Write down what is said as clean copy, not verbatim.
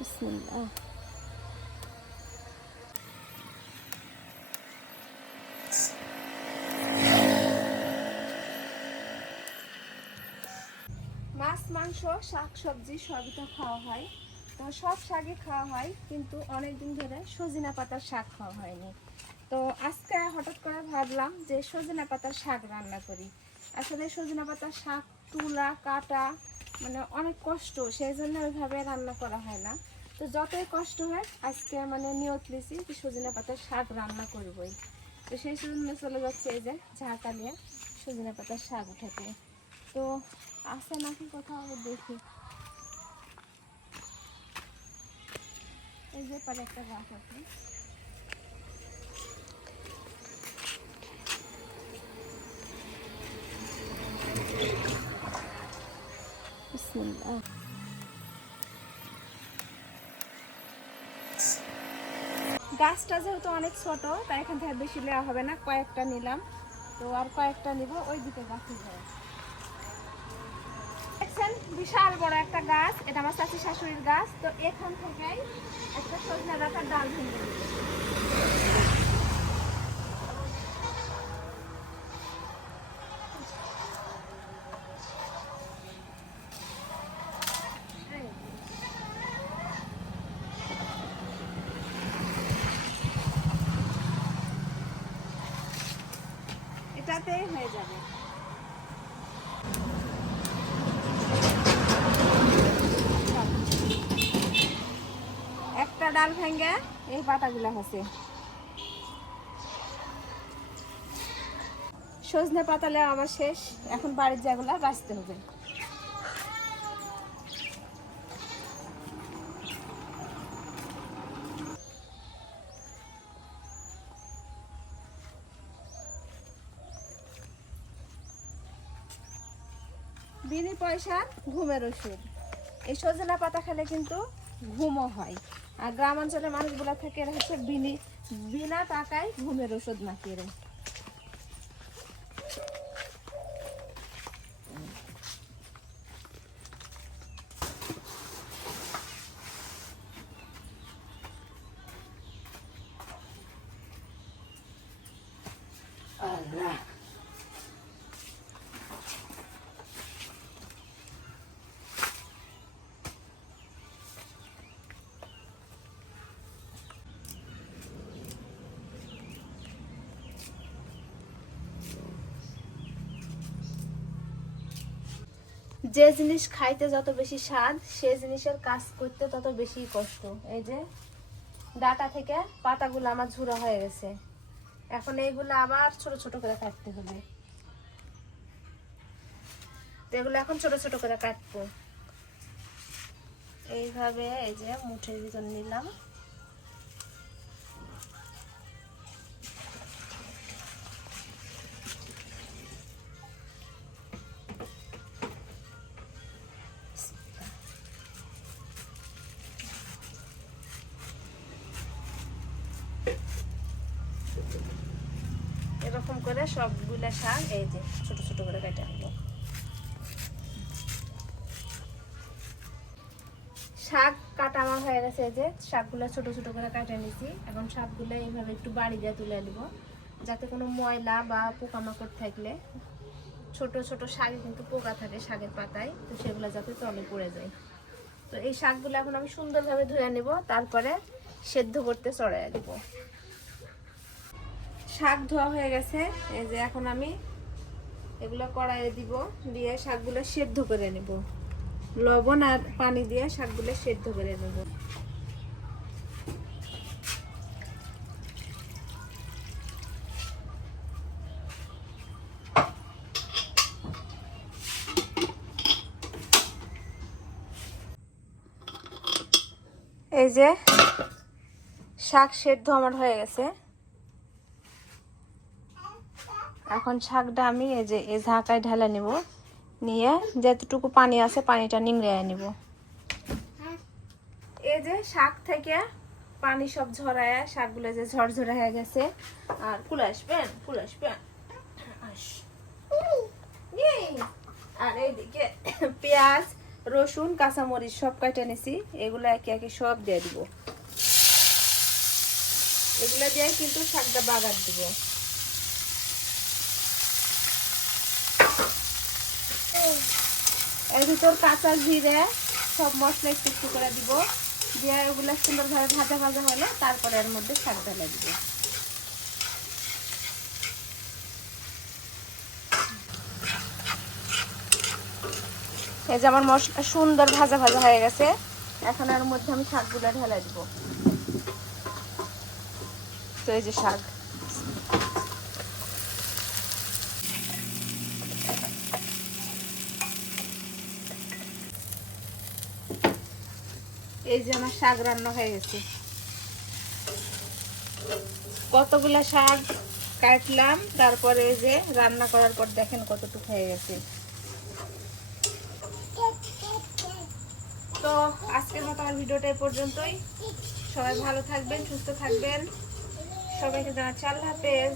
বিসমিল্লাহ। মাছ, মাংস, শাক সবজি সবই তো খাওয়া হয়। তো সব শাকই খাওয়া হয়, কিন্তু অনেকদিন ধরে সজিনা পাতার শাক খাওয়া হয়নি। তো আজকে হঠাৎ করে ভাবলাম যে সজিনা পাতার শাক রান্না করি। আসলে সজিনা পাতার শাক তুলা কাটা মানে অনেক কষ্ট, সেই জন্য ওইভাবে রান্না করা হয় না। তো যতই কষ্ট হয় আজকে মানে নিয়ত নিয়েছি যে সজিনা পাতার শাক রান্না করবই। তো সেই জন্য চলে যাচ্ছে এই যে ঝাঁকালিয়া সজিনা পাতার শাক উঠাতে। তো আছে নাকি কোথাও দেখি। এই যে পারে একটা গাছ আছে। বিসমিল্লাহ। গাছটা যেহেতু অনেক ছোট, তাই এখান থেকে বেশি নেওয়া হবে না, কয়েকটা নিলাম। তো আর কয়েকটা নিব ওই দিকে গাছে যায়। দেখছেন বিশাল বড় একটা গাছ, এটা আমার চাচি শাশুড়ির গাছ। তো এখান থেকেই একটা সজনে ডাঁটার ডাল ভেঙে দিল। এটাতেই হয়ে যাবে। একটা ডাল ভেঙে এই পাতাগুলো হচ্ছে। সজনে পাতালে আমার শেষ, এখন বাড়ির জায়গাগুলো বাঁচতে হবে। বিনি পয়সা ঘুমের ওষুধ। এই সজনা পাতা খেলে কিন্তু ঘুমও হয়। আর গ্রাম অঞ্চলের মানুষগুলো থেকে এরা হচ্ছে বিনা টাকায় ঘুমের ওষুধ মাখিয়ে দেয়। যে জিনিস খাইতে যত বেশি স্বাদ, সে জিনিসের কাজ করতে তত বেশি কষ্ট। এই যে ডাটা থেকে পাতাগুলো আমার ঝুরা হয়ে গেছে, এখন এইগুলো আবার ছোট ছোট করে কাটতে হবে। তো এগুলো এখন ছোট ছোট করে কাটবো। এইভাবে এই যে মুঠের ভিতর নিলাম। এরকম করে সবগুলো শাক এই যে ছোট ছোট করে কেটে নেব। শাক কাটা আমার হয়ে গেছে, এই যে শাকগুলো ছোট ছোট করে কেটে নিয়েছি। এখন শাকগুলো এইভাবে একটু বাড়ি দিয়ে তুলে নিব, যাতে কোনো ময়লা বা পোকামাকড় থাকলে, ছোট ছোট শাকে কিন্তু পোকা থাকে শাকের পাতায়, তো সেগুলো যাতে তলে পড়ে যায়। তো এই শাকগুলো এখন আমি সুন্দরভাবে ধুয়ে নেব, তারপরে সেদ্ধ করতে চড়াইয়া দেব। শাক ধোয়া হয়ে গেছে, এই যে এখন আমি এগুলো কড়াইয়ে দিব, দিয়ে শাকগুলো সেদ্ধ করে নেব। লবণ আর পানি দিয়ে শাকগুলো সেদ্ধ করে নেব। এই যে শাক সেদ্ধ আমার হয়ে গেছে। এখন শাকটা আমি এই যে এই ঝাঁকায় ঢালে নিব, নিয়ে যতটুকু পানি আছে পানিটা নিংড়ে নিব। এই যে শাক থেকে পানি সব ঝরায়, শাকগুলো যে ঝরঝরে হয়ে গেছে। আর কুলে আসবেন, কুলে আসবেন। আর এইদিকে পেঁয়াজ রসুন কাঁচামরিচ সব কাটা নিছি, এগুলো একে একে সব দিয়ে দিব। এগুলো দিয়ে কিন্তু শাকটা বাগার দিব। এর ভিতর কাঁচা জিরে সব মশলা একটু একটু করে দিব, দিয়ে ওগুলো সুন্দরভাবে ভাজা ভাজা হলে তারপরে এর মধ্যে শাক ঢেলে দিব। এই যে আমার মশলা সুন্দর ভাজা ভাজা হয়ে গেছে, এখন এর মধ্যে আমি শাকগুলো ঢেলে দিব। তো এই যে শাক, এই যে আমার শাক রান্না হয়ে গেছে। কতগুলা শাক কাটলাম, তারপরে এই যে রান্না করার পর দেখেন কতটুকু হয়ে গেছে। তো আজকের মতো আমার ভিডিওটা এই পর্যন্তই। সবাই ভালো থাকবেন, সুস্থ থাকবেন। সবাইকে জানাচ্ছি আল্লাহ হাফেজ।